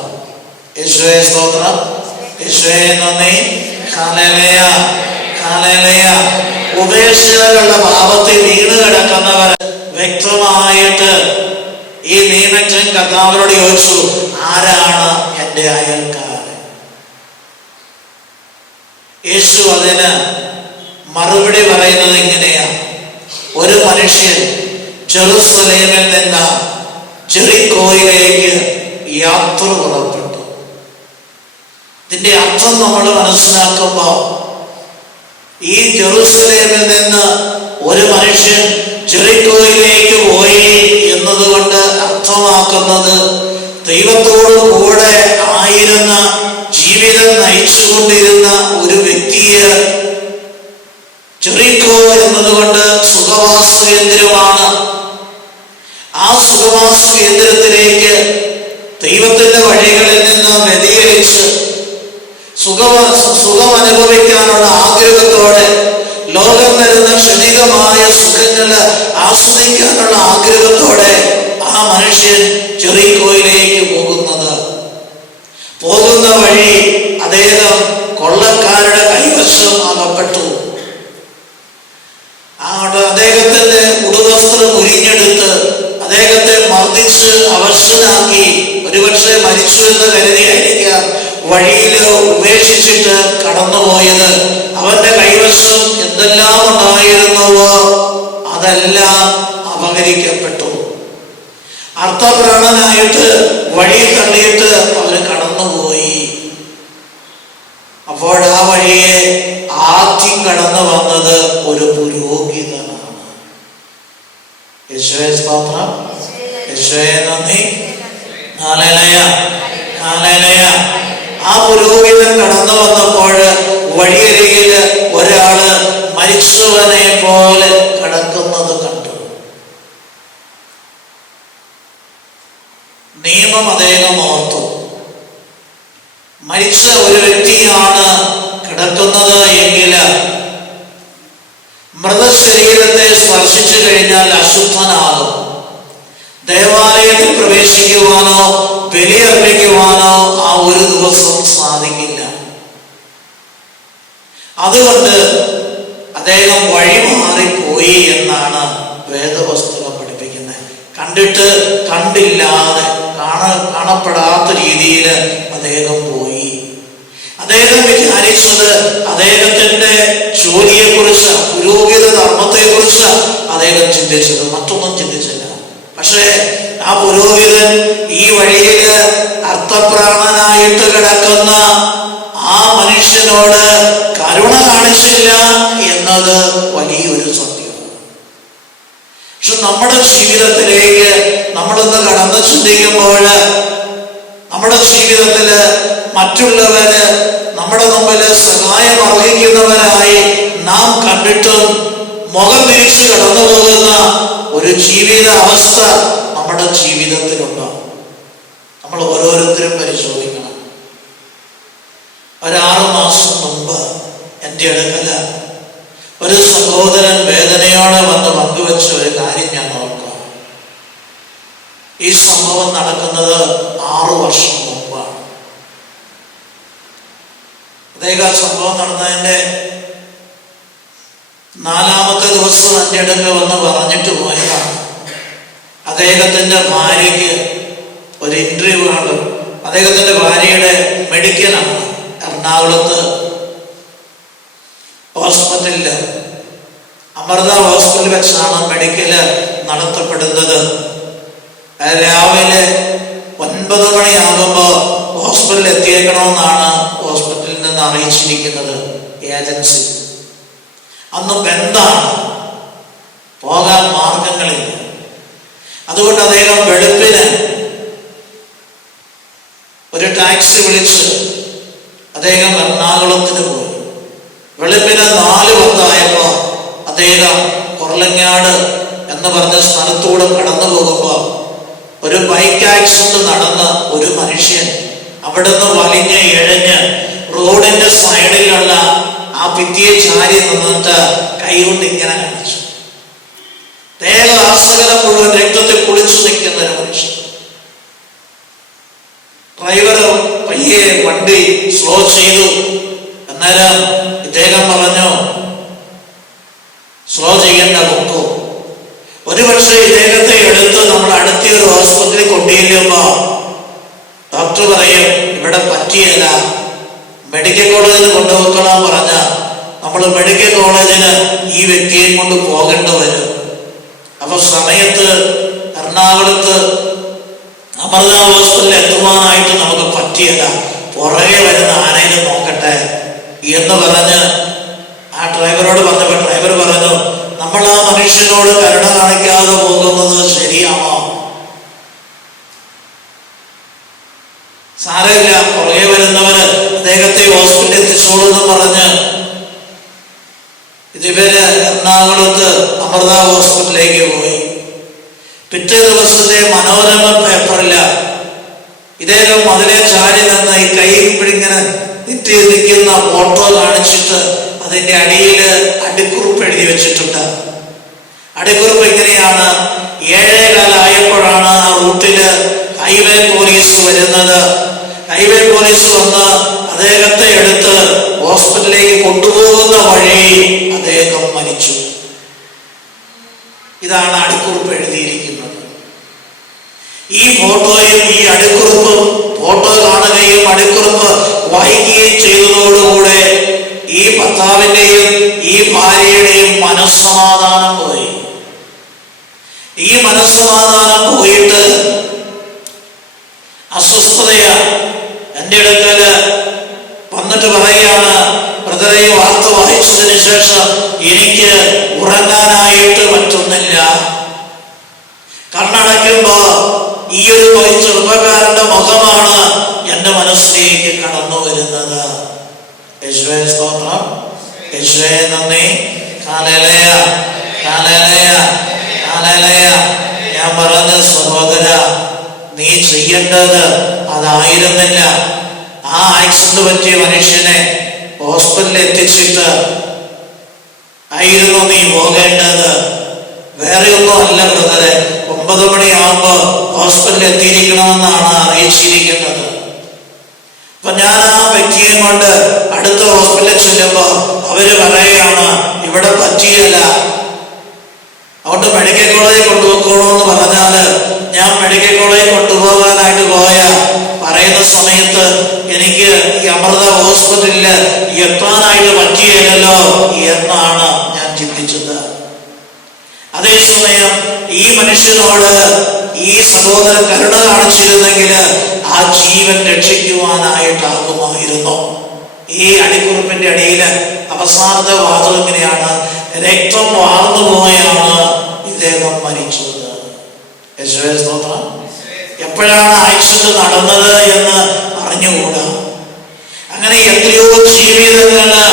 യേശുവേ സ്തോത്രം, യേശുവേ നന്ദി. ഹല്ലേലൂയ, ഹല്ലേലൂയ. ഉപേക്ഷയാലുള്ള പാപത്തിൽ വീണ് കിടക്കുന്നവർ വ്യക്തമായിട്ട് ഈ നിയമജ്ഞൻ കർത്താവിനോട് ചോദിച്ചു, ആരാണ് എൻ്റെ അയൽക്കാരൻ? യേശു അതിന് മറുപടി പറയുന്നത് ഇങ്ങനെയാണ്. ഒരു മനുഷ്യൻ ജെറുസലേമിൽ നിന്ന് ജെറിക്കോയിലേക്ക് യാത്ര പുറപ്പെട്ടു. ഇതിന്റെ അർത്ഥം നമ്മൾ മനസ്സിലാക്കുമ്പോ, ഈ ജെറുസലേമിൽ നിന്ന് ഒരു മനുഷ്യൻ ജെറിക്കോയിലേക്ക് പോയി എന്നതുകൊണ്ട് അർത്ഥമാക്കുന്നത് ദൈവത്തോട് കൂടെ ആയിരുന്ന, ജീവിതം നയിച്ചുകൊണ്ടിരുന്ന ഒരു വ്യക്തിയെ, ജെറിക്കോ എന്നതുകൊണ്ട് സുഖവാസ കേന്ദ്രമാണ്, ആ സുഖവാസ കേന്ദ്രത്തിലേക്ക് ദൈവത്തിന്റെ വഴികളിൽ നിന്ന് വ്യതിചലിച്ച് സുഖം അനുഭവിക്കാനുള്ള ആഗ്രഹത്തോടെ, ലോകം തരുന്ന ക്ഷണികമായ സുഖങ്ങള് ആസ്വദിക്കാനുള്ള ആഗ്രഹത്തോടെ ആ മനുഷ്യൻ ജെറിക്കോയിലേക്ക് പോകുന്ന വഴി അദ്ദേഹം കൊള്ളക്കാരുടെ കൈവശം അകപ്പെട്ടു. അദ്ദേഹത്തിന്റെ ഉടുവസ്ത്രം ഉരിഞ്ഞെടുത്ത് അദ്ദേഹത്തെ മർദ്ദിച്ച് അവശനാക്കി, ഒരുപക്ഷെ മരിച്ചു എന്ന് കരുതിയായിരിക്കാം വഴിയിൽ ഉപേക്ഷിച്ചിട്ട് കടന്നുപോയത്. അവന്റെ കൈവശം എന്തെല്ലാം ഉണ്ടായിരുന്നുവോ അതെല്ലാം അപഹരിക്കപ്പെട്ടു. അർത്ഥപ്രാണനായിട്ട് വഴി തള്ളിയിട്ട് അവര് കടന്നുപോയി. അപ്പോൾ ആ വഴിയെ ആദ്യം കടന്നു വന്നത് ഒരു പുരോഹിതനാണ്. യേശുവേ സ്തോത്രം, യേശുവേ നന്ദി. ഹല്ലേലൂയ, ഹല്ലേലൂയ. ആ പുരോഹിതൻ കടന്നു വന്നപ്പോൾ വഴിയരികിൽ ഒരാള് മരിച്ചവനെ പോലെ കിടക്കുന്നത് കണ്ടു. നിയമം അദ്ദേഹം ഓർത്തു. മരിച്ച ഒരു വ്യക്തിയാണ് കിടക്കുന്നത് എങ്കിൽ മൃതശരീരത്തെ സ്പർശിച്ചു കഴിഞ്ഞാൽ അശുദ്ധനാകും. ദേവാലയത്തിൽ പ്രവേശിക്കുവാനോ ബലിയർപ്പിക്കുവാനോ ആ ഒരു ദിവസം സാധിക്കില്ല. അതുകൊണ്ട് അദ്ദേഹം വഴിമാറിപ്പോയി എന്നാണ് വേദപുസ്തകം പഠിപ്പിക്കുന്നത്. കണ്ടിട്ട് കണ്ടില്ലാതെ, കാണപ്പെടാത്ത രീതിയിൽ അദ്ദേഹം പോയി. അദ്ദേഹം വിചാരിച്ചത് അദ്ദേഹത്തിന്റെ ജോലിയെക്കുറിച്ച്, പുരോഹിത ധർമ്മത്തെക്കുറിച്ച് അദ്ദേഹം ചിന്തിച്ചത്, മറ്റൊന്നും ചിന്തിച്ചില്ല. പക്ഷേ ആ പുരോഹിതൻ ഈ വഴിയിൽ അർത്ഥപ്രാണനായി രോഗിയായിട്ട് കിടക്കുന്ന ആ മനുഷ്യനോട് കരുണ കാണിച്ചില്ല എന്നത് വലിയൊരു സത്യമാണ്. പക്ഷെ നമ്മുടെ ജീവിതത്തിലേക്ക് നമ്മളൊന്ന് കടന്നു ചിന്തിക്കുമ്പോൾ നമ്മുടെ ജീവിതത്തില് മറ്റുള്ളവര് നമ്മുടെ മുമ്പിൽ സഹായം അർഹിക്കുന്നവരായി നാം കണ്ടിട്ടും മുഖം തിരിച്ച് കടന്നു പോകുന്ന ഒരു ജീവിത അവസ്ഥ നമ്മുടെ ജീവിതത്തിലുണ്ടോ? നമ്മൾ ഓരോരുത്തരും പരിശോധിക്കണം. ഒരു 6 മാസം മുമ്പ് എൻ്റെ അടുക്കൽ ഒരു സഹോദരൻ വേദനയോടെ വന്ന് പങ്കുവെച്ച ഒരു കാര്യം ഞാൻ ഓർക്കാം. ഈ സംഭവം നടക്കുന്നത് 6 വർഷം മുമ്പാണ്. അദ്ദേഹം ആ സംഭവം നടന്നതിൻ്റെ 4ാമത്തെ ദിവസം എൻ്റെ അടുക്കൽ വന്ന് പറഞ്ഞിട്ട് പോയതാണ്. അദ്ദേഹത്തിന്റെ ഭാര്യയ്ക്ക് ഒരു ഇന്റർവ്യൂ ആണ്. അദ്ദേഹത്തിന്റെ ഭാര്യയുടെ മെഡിക്കലാണ്. എറണാകുളത്ത് ഹോസ്പിറ്റലില്, അമൃത ഹോസ്പിറ്റലിൽ വെച്ചാണ് മെഡിക്കല് നടത്തപ്പെടുന്നത്. രാവിലെ 9 മണിയാകുമ്പോ ഹോസ്പിറ്റലിൽ എത്തിയേക്കണമെന്നാണ് ഹോസ്പിറ്റലിൽ നിന്ന് അറിയിച്ചിരിക്കുന്നത് ഏജൻസി. അന്ന് ബന്ധാണ്, പോകാൻ മാർഗങ്ങളില്ല. അതുകൊണ്ട് അദ്ദേഹം വെളുപ്പിന് ഒരു ടാക്സി വിളിച്ച് അദ്ദേഹം എറണാകുളത്തിന് പോയി. വെളുപ്പിന് 4:10 അദ്ദേഹം കൊറലങ്ങാട് എന്ന് പറഞ്ഞ സ്ഥലത്തൂടെ കടന്നു പോകുമ്പോ ഒരു ബൈക്ക് ആക്സിഡന്റ് നടന്ന ഒരു മനുഷ്യൻ അവിടുന്ന് വലിഞ്ഞ് ഇഴഞ്ഞ് റോഡിന്റെ സൈഡിലുള്ള ആ ഭിത്തിയെ ചാരി നിന്നിട്ട് കൈകൊണ്ട് ഇങ്ങനെ കാണിച്ചു. ദേഹവാസകരം മുഴുവൻ രക്തത്തിൽ കുളിച്ചു നിൽക്കുന്ന ഒരു മനുഷ്യൻ. ഡ്രൈവർ പയ്യെ വണ്ടി സ്ലോ ചെയ്തു. അന്നേരം ഇദ്ദേഹം പറഞ്ഞു, സ്ലോ ചെയ്യേണ്ട പൊക്കോ. ഒരുപക്ഷെ ഇദ്ദേഹത്തെ എടുത്ത് നമ്മൾ അടുത്തൊരു ഹോസ്പിറ്റലിൽ കൊണ്ടുചെല്ലുമ്പോ ഡോക്ടർ പറയും ഇവിടെ പറ്റിയല്ല, മെഡിക്കൽ കോളേജിൽ കൊണ്ടുപോക്കണം പറഞ്ഞ നമ്മൾ മെഡിക്കൽ കോളേജിന് ഈ വ്യക്തിയെ കൊണ്ട് പോകേണ്ടി വരും. അപ്പൊ സമയത്ത് എറണാകുളത്ത് അമൃത ഹോസ്പിറ്റലിൽ എത്തുവാനായിട്ട് നമുക്ക് പറ്റിയല്ല, പുറകെ വരുന്ന ആനയിൽ നോക്കട്ടെ എന്ന് പറഞ്ഞ് ആ ഡ്രൈവറോട് പറഞ്ഞപ്പോൾ ഡ്രൈവർ പറഞ്ഞു, നമ്മൾ ആ മനുഷ്യനോട് കരുണ കാണിക്കാതെ പോകുന്നത് ശരിയാണോ? സാരമില്ല, പുറകെ വരുന്നവര് അദ്ദേഹത്തെ ഹോസ്പിറ്റലിൽ എത്തിച്ചോളൂ എന്ന് പറഞ്ഞ് ഇവര് എറണാകുളത്ത് അമൃത ഹോസ്പിറ്റലിലേക്ക് പോയി. പിറ്റേ ദിവസത്തെ മനോരമ പേപ്പറില്ല ഇദ്ദേഹം അതിലെ ചാരി നിന്ന് ഈ കൈ പിടിങ്ങനെ നിറ്റി നിൽക്കുന്ന ഫോട്ടോ കാണിച്ചിട്ട് അതിന്റെ അടിയില് അടിക്കുറിപ്പ് എഴുതി വെച്ചിട്ടുണ്ട്. അടിക്കുറിപ്പ് ഇങ്ങനെയാണ്: 7:15 ആ റൂട്ടില് ഹൈവേ പോലീസ് വരുന്നത്. ഹൈവേ പോലീസ് വന്ന് അദ്ദേഹത്തെ എടുത്ത് ഹോസ്പിറ്റലിലേക്ക് കൊണ്ടുപോകുന്ന വഴി അദ്ദേഹം മരിച്ചു. ഇതാണ് അടിക്കുറിപ്പ് എഴുതിയിരിക്കുന്നത്. ഈ ഫോട്ടോയും ഈ അടിക്കുറിപ്പും ഫോട്ടോ കാണുകയും അടിക്കുറിപ്പ് വായിക്കുകയും ചെയ്തതോടുകൂടെ ഈ ഭർത്താവിന്റെയും ഈ ഭാര്യയുടെയും മനസ്സമാധാനം പോയി. ഈ മനസ്സമാധാനം പോയിട്ട് അസ്വസ്ഥതയാ. എൻ്റെ അടുക്കല് വന്നിട്ട് പറയുകയാണ്, ബ്രദറെ, ഈ വാർത്ത വായിച്ചതിന് ശേഷം എനിക്ക് ഉറങ്ങാനായിട്ട് പറ്റുന്നില്ല. കണ്ണടയ്ക്കുമ്പോ ഈ ഒരു ചെറുപ്പക്കാരന്റെ മുഖമാണ് എന്റെ മനസ്സിലേക്ക് കടന്നു വരുന്നത്. യേശുവേ സ്തോത്രം, യേശുവേ നന്ദി, ഹല്ലേലൂയ, ഹല്ലേലൂയ, ഹല്ലേലൂയ. ഞാൻ പറഞ്ഞ സഹോദര, നീ ചെയ്യേണ്ടത് അതായിരുന്നില്ല. ആ ആക്സിഡന്റ് പറ്റിയ മനുഷ്യനെ ഹോസ്പിറ്റലിൽ എത്തിച്ചിട്ട് ആയിരുന്നു നീ പോകേണ്ടത്. വേറെ ഒന്നും അല്ല ബ്രദറെ. 9 മണിയാകുമ്പോ ഹോസ്പിറ്റലിൽ എത്തിയിരിക്കണമെന്നാണ് അറിയിച്ചിരിക്കുന്നത്. അപ്പൊ ഞാൻ ആ വ്യക്തിയെ കൊണ്ട് അടുത്ത ഹോസ്പിറ്റലിൽ ചെല്ലുമ്പോ അവര് പറയുകയാണ്, ഇവിടെ പറ്റിയല്ല, അതുകൊണ്ട് മെഡിക്കൽ കോളേജിൽ കൊണ്ടുപോക്കണമെന്ന് പറഞ്ഞാല് ഞാൻ മെഡിക്കൽ കോളേജിൽ കൊണ്ടുപോകാനായിട്ട് പറയുന്ന സമയത്ത് എനിക്ക് ഈ അമൃത ഹോസ്പിറ്റലില് എത്താനായിട്ട് പറ്റിയല്ലോ എന്നാണ് ഞാൻ ചിന്തിച്ചത്. അതേസമയം ഈ മനുഷ്യനോട് ഈ സഹോദരൻ കരുണ കാണിച്ചിരുന്നെങ്കിൽ ആ ആ ജീവൻ രക്ഷിക്കുവാനായിട്ടാകുമായിരുന്നു. ഈ അടിക്കുറിപ്പിന്റെ അടിയിൽ അവസാനത്തെ വാദം ഇങ്ങനെയാണ്: രക്തം വാർന്നു പോയാണ് ഇദ്ദേഹം മരിച്ചത്. യേശുവേ സ്തോത്രം. എപ്പോഴാണ് ആക്സിഡന്റ് നടന്നത് എന്ന് അറിഞ്ഞുകൂടാ. അങ്ങനെ എത്രയോ ജീവിതങ്ങള്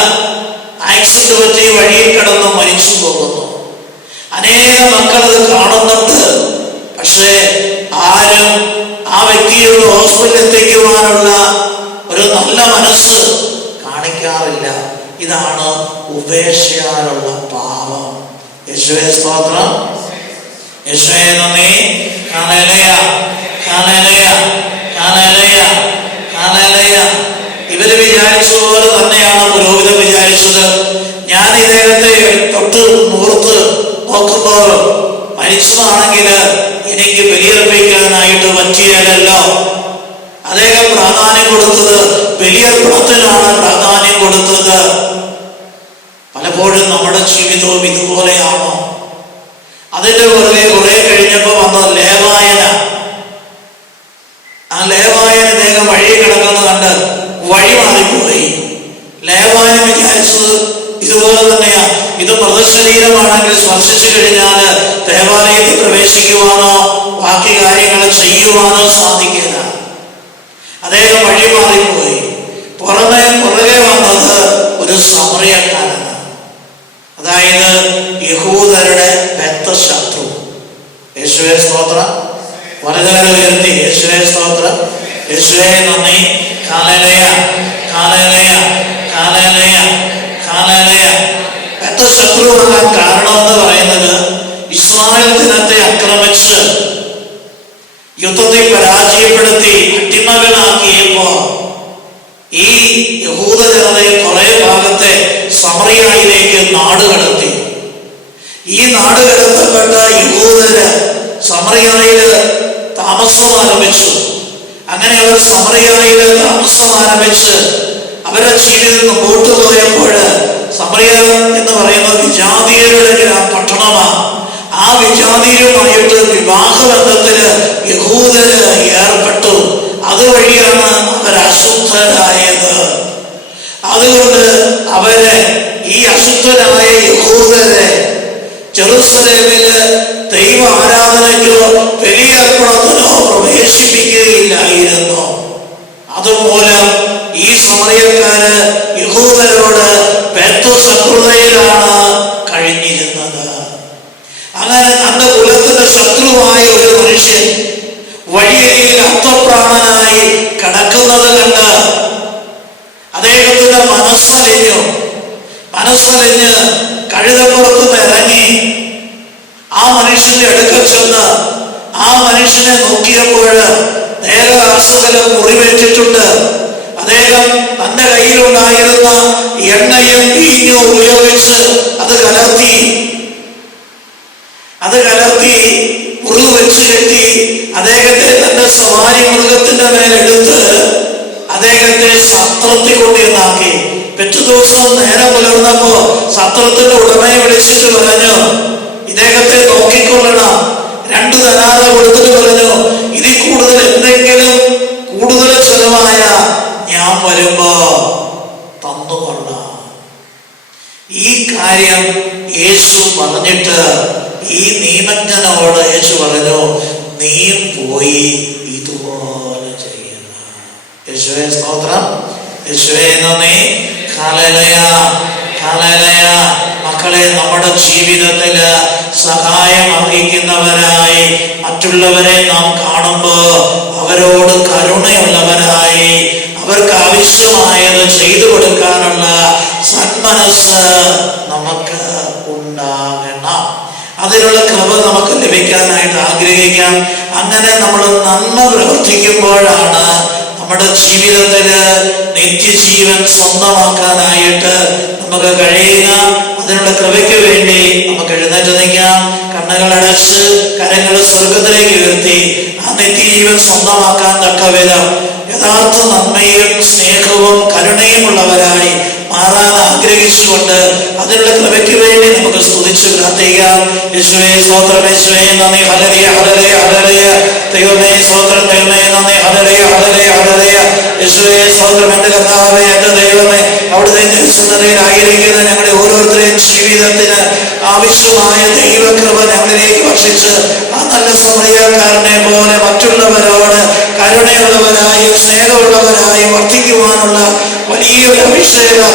ആക്സിഡന്റ് പറ്റി വഴിയിൽ കിടന്ന് മരിച്ചു പോകുന്നു. അനേക മക്കളത് കാണുന്നുണ്ട്. പക്ഷേ ആരും ആ വ്യക്തിയെ ഹോസ്പിറ്റലിൽ എത്തിക്കുവാനുള്ള ഒരു നല്ല മനസ്സ് കാണിക്കാറില്ല. ഇതാണ് ഉപേക്ഷയാലുള്ള പാപം. യേശുവേ സ്തോത്രം. യേശുവേ നന്ദി. ഹല്ലേലൂയ, ഹല്ലേലൂയ, ഹല്ലേലൂയ, ഹല്ലേലൂയ. ഇവര് വിചാരിച്ചതുപോലെ തന്നെയാണ് പുരോഹിതൻ വിചാരിച്ചത്. ഞാൻ ഇദ്ദേഹത്തെ തൊട്ട് മുഹൂർത്ത് നോക്കുമ്പോൾ മരിച്ചതാണെങ്കിൽ എനിക്ക് ബലിയർപ്പിക്കാനായിട്ട് പറ്റിയാലല്ലോ. അദ്ദേഹം പ്രാധാന്യം കൊടുത്തത് ബലിയർപ്പണത്തിനാണ് പ്രാധാന്യം കൊടുത്തത്. പലപ്പോഴും നമ്മുടെ ജീവിതവും ഇതുപോലെയാണോ? അതിന്റെ പുറകെ കുറെ കഴിഞ്ഞപ്പോ വന്ന ലേവായന. ആ ലേവായന ഇദ്ദേഹം വഴി കിടക്കുന്നത് കണ്ട് വഴി മാറിപ്പോയി. ലേവായന വിചാരിച്ചത് ഇതുപോലെ തന്നെയാ. ഇത് മൃതശരീരമാണെങ്കിൽ സ്പർശിച്ചു കഴിഞ്ഞാൽ ദേവാലയത്തിൽ പ്രവേശിക്കുവാനോ ബാക്കി കാര്യങ്ങൾ ചെയ്യുവാനോ സാധിക്കില്ല. അദ്ദേഹം വഴി മാറിപ്പോയി. പുറകെ വന്നത് ഒരു സമറിയക്കാരനാണ്. അതായത് യഹൂദരുടെ ബദ്ധശത്രു. യേശുവേ സ്തോത്രം. വലതുകരം ഉയർത്തി യേശുവേ സ്തോത്രം. യേശുവേ നന്ദി. ഹല്ലേലൂയ, ഹല്ലേലൂയ, ഹല്ലേലൂയ, ഹല്ലേലൂയ. ബദ്ധശത്രുവാകാൻ കാരണം എന്ന് പറയുന്നത് ഇസ്രായേൽ ജനത്തെ ആക്രമിച്ച് യുദ്ധത്തെ പരാജയപ്പെടുത്തി അടിമകളാക്കിയപ്പോ ഈ യഹൂദ ജനതയെ കുറെ ഭാഗത്തെ സമറിയയിലേക്ക് നാടുകടത്തി. ഈ നാടുകടത്തപ്പെട്ട യഹൂദര് സമറിയയില് താമസം ആരംഭിച്ചു. അങ്ങനെ അവർ സമറിയയില് താമസം ആരംഭിച്ച് അവരുടെ ജീവിതം മുമ്പോട്ട് പോയപ്പോൾ സമറിയ എന്ന് പറയുന്നത് വിജാതീയരുടെ പട്ടണമാണ്. ആ വിജാതീയരുമായിട്ട് വിവാഹബന്ധത്തില് യഹൂദര് ഏർപ്പെട്ടു. അതുവഴിയാണ് അവർ അശുദ്ധരായത്. അതുകൊണ്ട് അവര് ഈ അശുദ്ധരായ യഹൂദരെ ജെറുസലേമില് ദൈവ ആരാധനയ്ക്കോ ബലിയർപ്പണത്തിനോ പ്രവേശിപ്പിക്കുകയില്ലായിരുന്നു. അതുമൂലം ഈ സമറിയക്കാര് യഹൂദരോട് ബദ്ധശത്രുതയിലാണ് കഴിഞ്ഞിരുന്നത്. അങ്ങനെ തന്റെ കുലത്തിന്റെ ശത്രുവായ ഒരു മനുഷ്യൻ വഴിയരിയിൽ അർത്ഥപ്രാണനായി കിടക്കുന്നത് കണ്ട് അദ്ദേഹത്തിന്റെ മനസ്സലിഞ്ഞ് കഴുതപ്പുറത്ത് ഇറങ്ങി ആ മനുഷ്യന്റെ അടുക്കൽ ചെന്ന് ആ മനുഷ്യനെ നോക്കിയപ്പോൾ ദേഹരാസകലം മുറിവേറ്റിട്ടുണ്ട്. അദ്ദേഹം തന്റെ കയ്യിലുണ്ടായിരുന്ന എണ്ണയും വീഞ്ഞും ഉപയോഗിച്ച് അത് കലർത്തി മുറിവ് വെച്ച് കെട്ടി അദ്ദേഹത്തെ തന്റെ സവാരി മൃഗത്തിന്റെ മേലെടുത്ത് അദ്ദേഹത്തെ സത്രത്തിൽ കൊണ്ടിരുന്നാക്കി. പിറ്റേ ദിവസം നേരം പുലർന്നപ്പോ സത്രത്തിന്റെ ഉടമയെ വിളിച്ചിട്ട് പറഞ്ഞു, ഇദ്ദേഹത്തെ നോക്കിക്കൊള്ളണം. 2 ധനാറ കൊടുത്തിട്ട് പറഞ്ഞു, ഇതിൽ കൂടുതൽ എന്തെങ്കിലും കൂടുതൽ ചെലവായ ഞാൻ വരുമ്പോ തന്നുകൊള്ളാം. ഈ കാര്യം യേശു പറഞ്ഞിട്ട് ഈ നിയമജ്ഞനോട് യേശു പറഞ്ഞു, നീയും പോയി ഇതുപോലെ ചെയ്യുക. യേശുവേ സ്തോത്രം. യേശുവേ നന്ദി. ഹല്ലേലൂയ, ഹല്ലേലൂയ. മക്കളെ, നമ്മുടെ ജീവിതത്തില് സഹായം അർഹിക്കുന്നവരായി മറ്റുള്ളവരെ നാം കാണുമ്പോ അവരോട് കരുണയുള്ളവരായി അവർക്ക് ആവശ്യമായത് ചെയ്തു കൊടുക്കാനുള്ള സന്മനസ് നമുക്ക് ഉണ്ടാകണം. അതിനുള്ള കൃപ നമുക്ക് ലഭിക്കാനായിട്ട് ആഗ്രഹിക്കാം. അങ്ങനെ നമ്മൾ നന്മ പ്രവർത്തിക്കുമ്പോഴാണ് നമ്മുടെ ജീവിതത്തില് നിത്യജീവൻ സ്വന്തമാക്കാനായിട്ട് നമുക്ക് കഴിയുക. അതിനുള്ള കൃപയ്ക്ക് വേണ്ടി നമുക്ക് എഴുന്നേറ്റ് നിൽക്കാം. കണ്ണുകൾ അടച്ച് കരങ്ങൾ സ്വർഗത്തിലേക്ക് ഉയർത്തി ആ നിത്യജീവൻ സ്വന്തമാക്കാൻ തക്കവിധം യഥാർത്ഥ നന്മയും സ്നേഹവും കരുണയും ഉള്ളവരായി മാറാൻ ആഗ്രഹിച്ചുകൊണ്ട് അതിനുള്ള കൃപയ്ക്ക് വേണ്ടി നമുക്ക് സ്തുതിച്ച് പ്രാർത്ഥിക്കാം. യേശുവേ സ്തോത്രം. യേശുവേ നന്ദി. ഹല്ലേലൂയ, ഹല്ലേലൂയ, ഹല്ലേലൂയ. ദൈവമേ സ്തോത്രം. ദൈവമേ നന്ദി. ഹല്ലേലൂയ, ഹല്ലേലൂയ. യേശുവേ സ്തോത്രം. എന്റെ കർത്താവേ, എന്റെ ദൈവമേ, അവിടുത്തെ തിരുസന്നിധിയിലായിരിക്കുന്ന ഞങ്ങളുടെ ഓരോരുത്തരെയും ജീവിതത്തിന് ആവശ്യമായ ദൈവകൃപ ഞങ്ങളിലേക്ക് വർഷിച്ച് ആ നല്ല സമറിയാക്കാരനെ പോലെ മറ്റുള്ളവരോട് കരുണയുള്ളവരായും സ്നേഹമുള്ളവരായും വർദ്ധിക്കുവാനുള്ള വലിയൊരു അഭിഷേകം